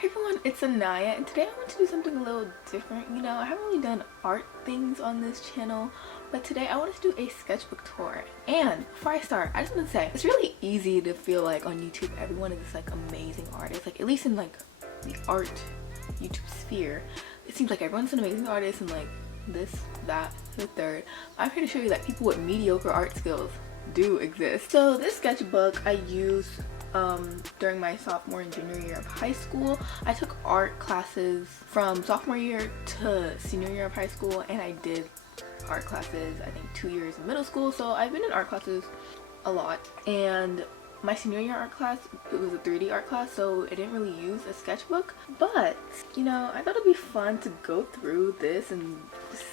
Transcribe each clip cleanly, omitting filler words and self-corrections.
Hey everyone, it's Anaya, and today I want to do something a little different. You know, I haven't really done art things on this channel, but today I wanted to do a sketchbook tour. And before I start, I just want to say, it's really easy to feel like on YouTube everyone is this like amazing artist, like at least in like the art YouTube sphere. It seems like everyone's an amazing artist and like this, that, the third. I'm here to show you that people with mediocre art skills do exist. So this sketchbook I used during my sophomore and junior year of high school. I took art classes from sophomore year to senior year of high school, and I did art classes I think 2 years in middle school, so I've been in art classes a lot. And my senior year art class, it was a 3D art class, so it didn't really use a sketchbook, but you know, I thought it'd be fun to go through this and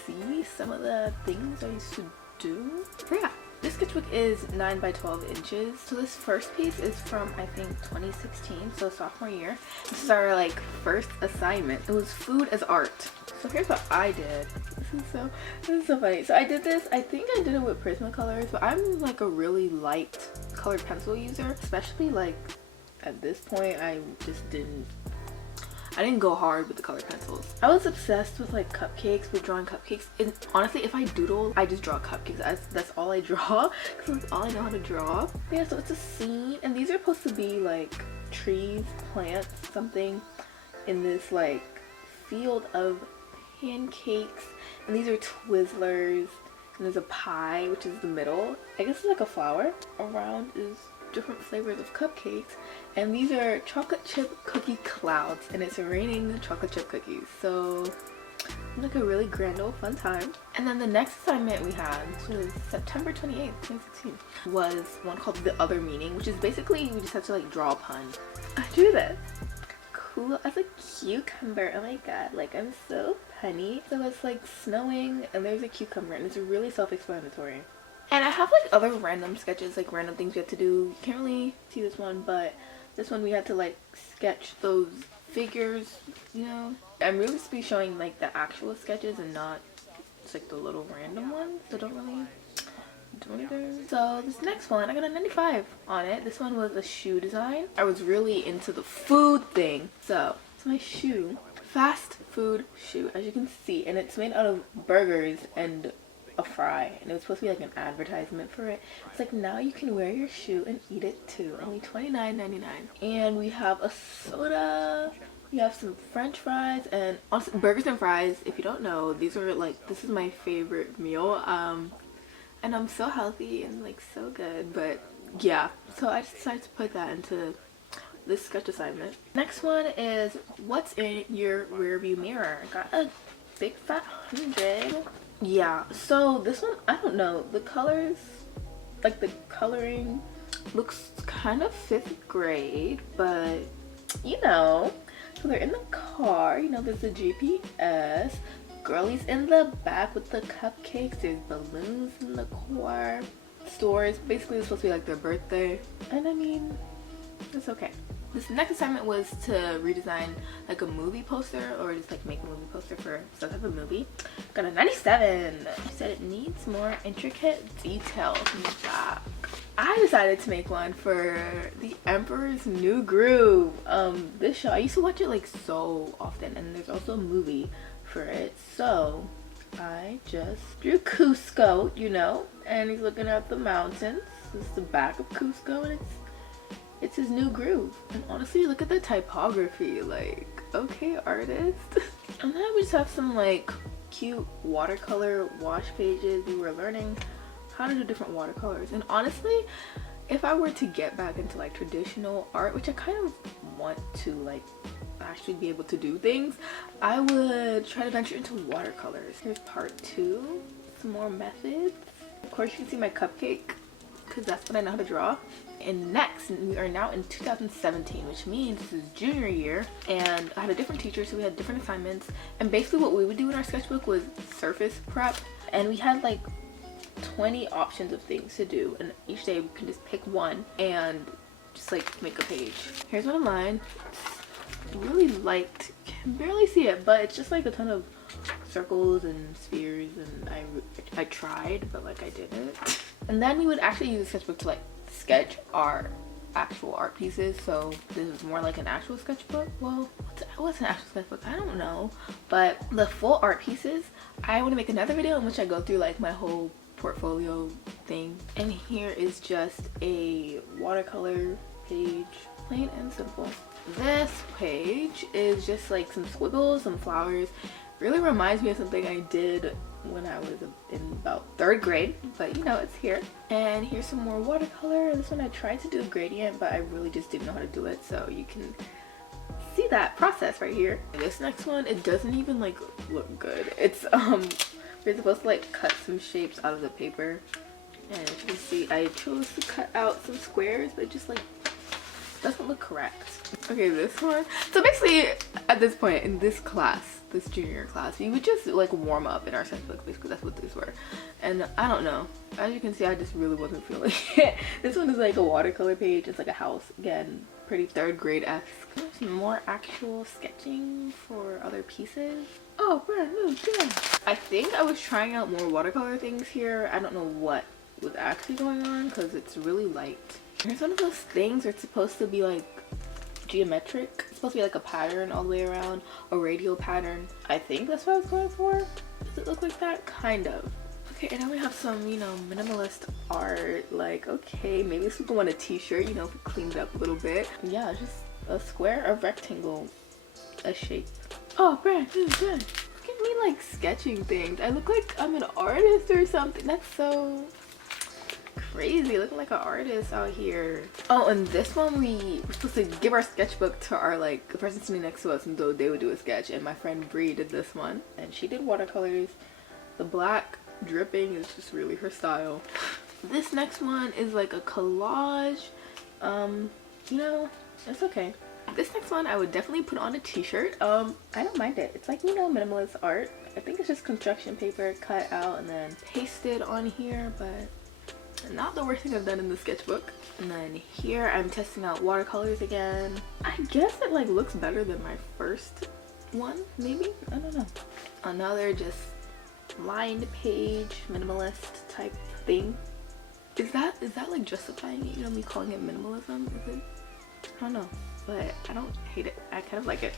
see some of the things I used to do. So yeah, this sketchbook is 9 by 12 inches. So this first piece is from I think 2016, so sophomore year. This is our like first assignment. It was food as art. So here's what I did. This is so funny. So I did this, I think I did it with Prismacolors, but I'm like a really light colored pencil user, especially like at this point I didn't go hard with the colored pencils. I was obsessed with like cupcakes, with drawing cupcakes. And honestly, if I doodle, I just draw cupcakes. That's all I draw, because that's all I know how to draw. But yeah, so it's a scene, and these are supposed to be like trees, plants, something in this like field of pancakes. And these are Twizzlers, and there's a pie, which is the middle. I guess it's like a flower. Around is different flavors of cupcakes, and these are chocolate chip cookie clouds, and it's raining chocolate chip cookies, so like a really grand old fun time. And then the next assignment we had, which was September 28th 2016, was one called The Other Meaning, which is basically we just have to like draw a pun. I drew this cool as a cucumber. Oh my god, like I'm so punny. So it's like snowing and there's a cucumber, and it's really self-explanatory. And I have like other random sketches, like random things we had to do. You can't really see this one, but this one we had to like sketch those figures, you know. I'm really supposed to be showing like the actual sketches and not just like the little random ones, so don't really do either. So this next one, I got a 95 on it. This one was a shoe design. I was really into the food thing. So it's my shoe, fast food shoe, as you can see, and it's made out of burgers and a fry, and it was supposed to be like an advertisement for it. It's like, now you can wear your shoe and eat it too, only $29.99. And we have a soda, we have some french fries, and also burgers and fries. If you don't know, these are like, this is my favorite meal, and I'm so healthy and like so good. But yeah, so I just decided to put that into this sketch assignment. Next one is what's in your rearview mirror. Got a big fat 100. Yeah, so this one, I don't know, the colors, like the coloring looks kind of 5th grade, but you know, so they're in the car, you know, there's a GPS, girlies in the back with the cupcakes, there's balloons in the car, stores, basically it's supposed to be like their birthday, and I mean, it's okay. This next assignment was to redesign like a movie poster, or just like make a movie poster for some type of movie. Got a 97. She said it needs more intricate details in the back. I decided to make one for The Emperor's New Groove. This show, I used to watch it like so often, and there's also a movie for it. So I just drew Cusco, you know, and he's looking at the mountains. This is the back of Cusco, and it's his new groove. And honestly, look at the typography, like, okay, artist. And then we just have some like cute watercolor wash pages. We were learning how to do different watercolors, and honestly, if I were to get back into like traditional art, which I kind of want to like actually be able to do things, I would try to venture into watercolors. Here's part 2, some more methods. Of course, you can see my cupcake, because that's what I know how to draw. And next, we are now in 2017, which means this is junior year, and I had a different teacher, so we had different assignments. And basically what we would do in our sketchbook was surface prep, and we had like 20 options of things to do, and each day we can just pick one and just like make a page. Here's one of mine. It's really light, can barely see it, but it's just like a ton of circles and spheres, and I tried, but like I didn't. And then we would actually use the sketchbook to like sketch our actual art pieces, so this is more like an actual sketchbook. Well, what's an actual sketchbook? I don't know. But the full art pieces, I want to make another video in which I go through like my whole portfolio thing. And here is just a watercolor page, plain and simple. This page is just like some squiggles, some flowers. Really reminds me of something I did when I was in about 3rd grade, but you know, it's here. And here's some more watercolor. This one I tried to do a gradient, but I really just didn't know how to do it, so you can see that process right here. And this next one, it doesn't even like look good. It's we're supposed to like cut some shapes out of the paper, and as you can see, I chose to cut out some squares, but it just like doesn't look correct. Okay, this one. So basically, at this point in this class, this junior class, we would just like warm up in our sketchbook. Basically, that's what these were. And I don't know. As you can see, I just really wasn't feeling it. This one is like a watercolor page. It's like a house. Again, pretty 3rd grade-esque. Some more actual sketching for other pieces. Oh, brand new, yeah. I think I was trying out more watercolor things here. I don't know what was actually going on because it's really light. Here's one of those things where it's supposed to be like geometric. It's supposed to be like a pattern all the way around, a radial pattern. I think that's what I was going for. Does it look like that? Kind of. Okay, and now we have some, you know, minimalist art. Like, okay, maybe this would go on a t-shirt, you know, if we cleaned it up a little bit. Yeah, just a square, a rectangle, a shape. Oh, brand new, good. Look at me like sketching things. I look like I'm an artist or something. That's so crazy, looking like an artist out here. Oh, and this one we were supposed to give our sketchbook to our like the person sitting next to us, and though they would do a sketch, and my friend Bree did this one, and she did watercolors. The black dripping is just really her style. This next one is like a collage. You know, it's okay. This next one I would definitely put on a t-shirt. I don't mind it. It's like, you know, minimalist art. I think it's just construction paper cut out and then pasted on here, but not the worst thing I've done in the sketchbook. And then here I'm testing out watercolors again. I guess it like looks better than my first one, maybe? I don't know. Another just lined page, minimalist type thing. Is that like justifying it? You know, me calling it minimalism? Is it? I don't know, but I don't hate it. I kind of like it.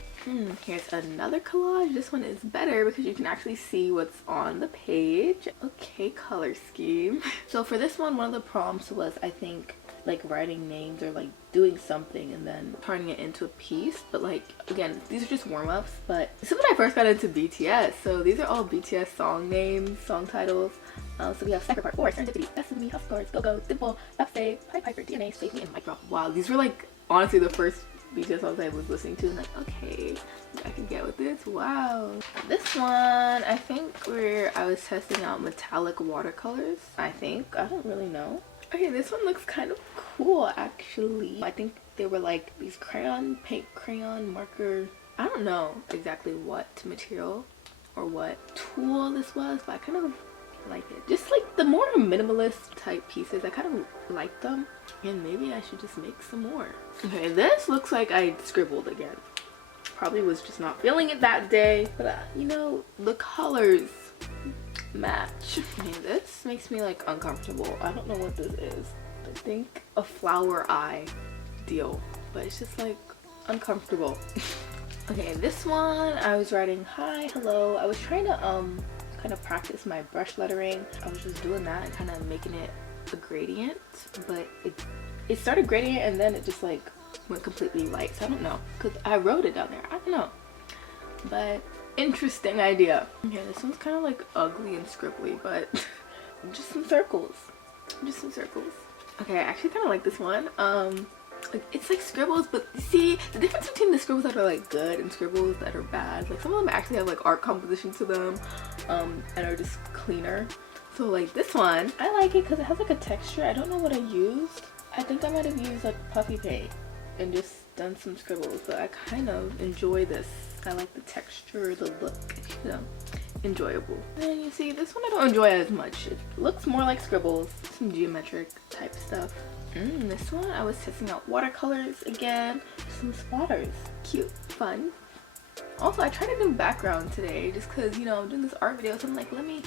Here's another collage. This one is better because you can actually see what's on the page. Okay, color scheme. So for this one of the prompts was, I think, like writing names or like doing something and then turning it into a piece. But like, again, these are just warm-ups, but this is when I first got into BTS. So these are all BTS song names, song titles. So we have Secret Part 4, Serendipity, Best of Me, House Scores, Go Go, Dimple, Upstate, Piper, DNA, Save Me, and Mic Drop. Wow, these were like honestly the first BTS songs I was listening to, and like, okay, I can get with this. Wow. This one, I think where I was testing out metallic watercolors. I don't really know. Okay, this one looks kind of cool actually. I think they were like these paint crayon marker. I don't know exactly what material or what tool this was, but I kind of like it. Just like the more minimalist type pieces, I kind of like them, and maybe I should just make some more. Okay, this looks like I scribbled again. Probably was just not feeling it that day, but you know, the colors match. Okay, this makes me like uncomfortable. I don't know what this is. I think a flower eye deal, but it's just like uncomfortable. Okay, this one I was writing hi, hello. I was trying to kind of practice my brush lettering. I was just doing that and kind of making it a gradient, but it started gradient and then it just like went completely light. So I don't know, because I wrote it down there. I don't know, but interesting idea. Okay, this one's kind of like ugly and scribbly, but just some circles. Just some circles. Okay, I actually kind of like this one. Like, it's like scribbles, but see the difference between the scribbles that are like good and scribbles that are bad. Like some of them actually have like art composition to them, and are just cleaner. So like this one, I like it because it has like a texture. I don't know what I used. I think I might have used like puffy paint and just done some scribbles, but I kind of enjoy this. I like the texture, the look, you know, enjoyable. And then you see this one I don't enjoy as much. It looks more like scribbles, some geometric type stuff. This one I was testing out watercolors again, some splatters. Cute, fun. Also, I tried a new background today just because, you know, I'm doing this art video, so I'm like, let me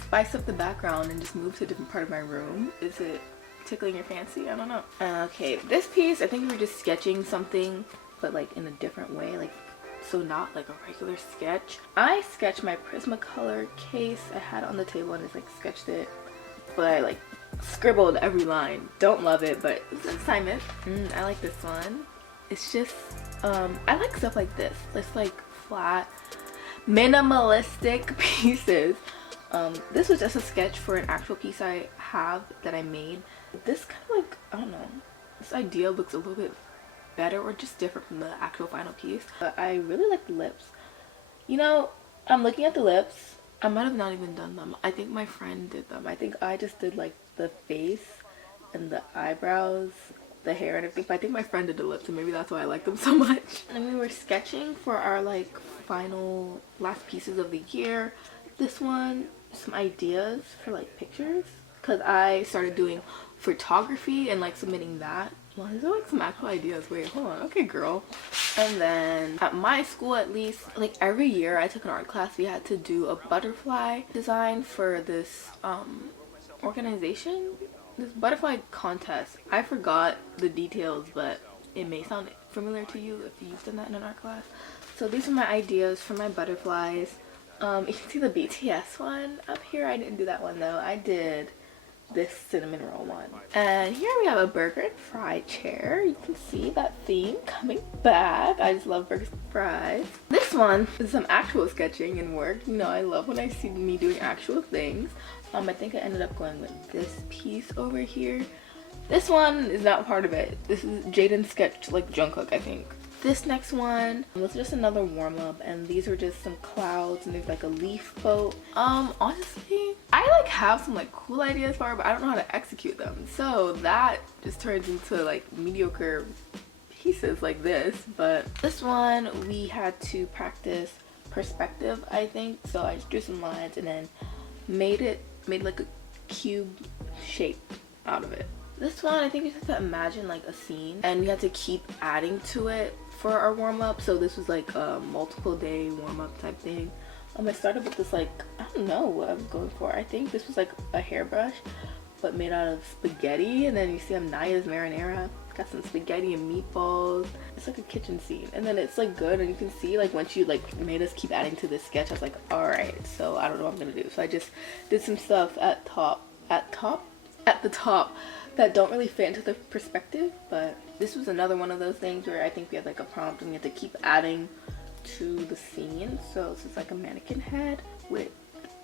spice up the background and just move to a different part of my room. Is it tickling your fancy. I don't know. Okay, this piece, I think we were just sketching something, but like in a different way, like so not like a regular sketch. I sketched my Prismacolor case I had on the table and just like sketched it, but I like scribbled every line. Don't love it, but it's an assignment. I like this one. It's just I like stuff like this. It's like flat, minimalistic pieces. This was just a sketch for an actual piece I have that I made. This kind of like, I don't know, this idea looks a little bit better or just different from the actual final piece. But I really like the lips. You know, I'm looking at the lips. I might have not even done them. I think my friend did them. I think I just did like the face and the eyebrows, the hair and everything, but I think my friend did the lips and maybe that's why I like them so much. And we were sketching for our like final last pieces of the year. This one, some ideas for like pictures, because I started doing photography and like submitting that. Well, these are like some actual ideas. Wait, hold on. Okay, girl. And then at my school, at least, like every year I took an art class, we had to do a butterfly design for this organization, this butterfly contest. I forgot the details, but it may sound familiar to you if you've done that in an art class. So these are my ideas for my butterflies. You can see the BTS one up here. I didn't do that one though. I did this cinnamon roll one. And here we have a burger and fry chair. You can see that theme coming back. I just love burgers and fries. This one is some actual sketching and work. You know, I love when I see me doing actual things. I think I ended up going with this piece over here. This one is not part of it. This is Jaden sketched like Jungkook, I think. This next one was just another warm-up, and these were just some clouds, and there's like a leaf boat. Honestly, I like have some like cool ideas for it, but I don't know how to execute them. So that just turns into like mediocre pieces like this. But this one we had to practice perspective, I think. So I drew some lines and then made like a cube shape out of it. This one, I think we just had to imagine like a scene, and we had to keep adding to it for our warm-up. So this was like a multiple day warm-up type thing. I started with this like, I don't know what I was going for. I think this was like a hairbrush, but made out of spaghetti. And then you see Naya's marinara. Got some spaghetti and meatballs. It's like a kitchen scene, and then it's like good, and you can see like once you like made us keep adding to this sketch, I was like, all right, so I don't know what I'm gonna do. So I just did some stuff at the top that don't really fit into the perspective. But this was another one of those things where I think we had like a prompt and we had to keep adding to the scene. So this is like a mannequin head with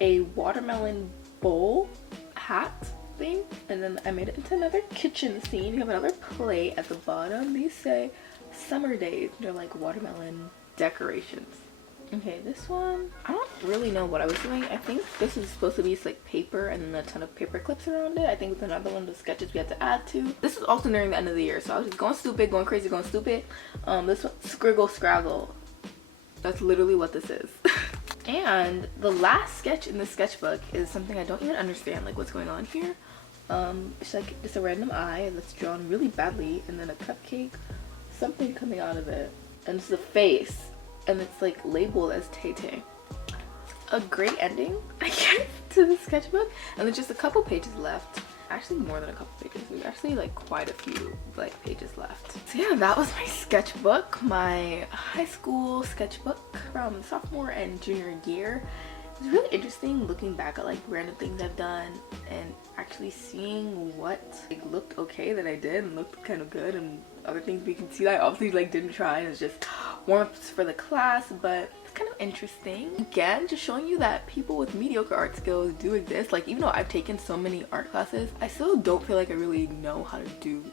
a watermelon bowl hat thing, and then I made it into another kitchen scene. You have another plate at the bottom. These say summer days. They're like watermelon decorations. Okay, this one, I don't really know what I was doing. I think this is supposed to be like paper and then a ton of paper clips around it. I think with another one of the sketches we had to add to. This is also nearing the end of the year, so I was just going stupid, going crazy, going stupid. This one, Scriggle Scraggle. That's literally what this is. And the last sketch in the sketchbook is something I don't even understand, like what's going on here. It's like just a random eye that's drawn really badly, and then a cupcake, something coming out of it, and it's the face. And it's like labeled as Tay-Tay. A great ending, I guess, to the sketchbook. And there's just a couple pages left. Actually more than a couple pages. There's actually like quite a few like pages left. So yeah, that was my sketchbook, my high school sketchbook from sophomore and junior year. It's really interesting looking back at like random things I've done and actually seeing what like looked okay that I did and looked kind of good, and other things we can see that I obviously like didn't try, and it's just warm-ups for the class. But it's kind of interesting. Again, just showing you that people with mediocre art skills do exist. Like even though I've taken so many art classes, I still don't feel like I really know how to do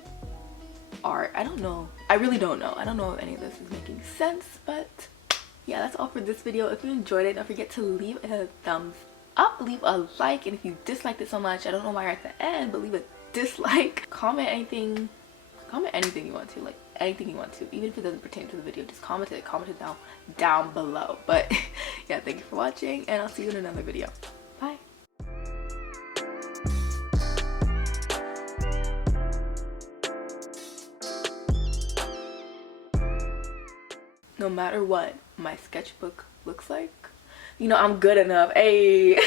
art. I don't know. I really don't know. I don't know if any of this is making sense, but yeah, that's all for this video. If you enjoyed it, don't forget to leave a thumbs up, leave a like, and if you disliked it so much, I don't know why you're at the end, but leave a dislike. Comment anything you want to, like anything you want to, even if it doesn't pertain to the video, just comment it down below. But yeah, thank you for watching, and I'll see you in another video. Bye. No matter what my sketchbook looks like, you know, I'm good enough. Hey.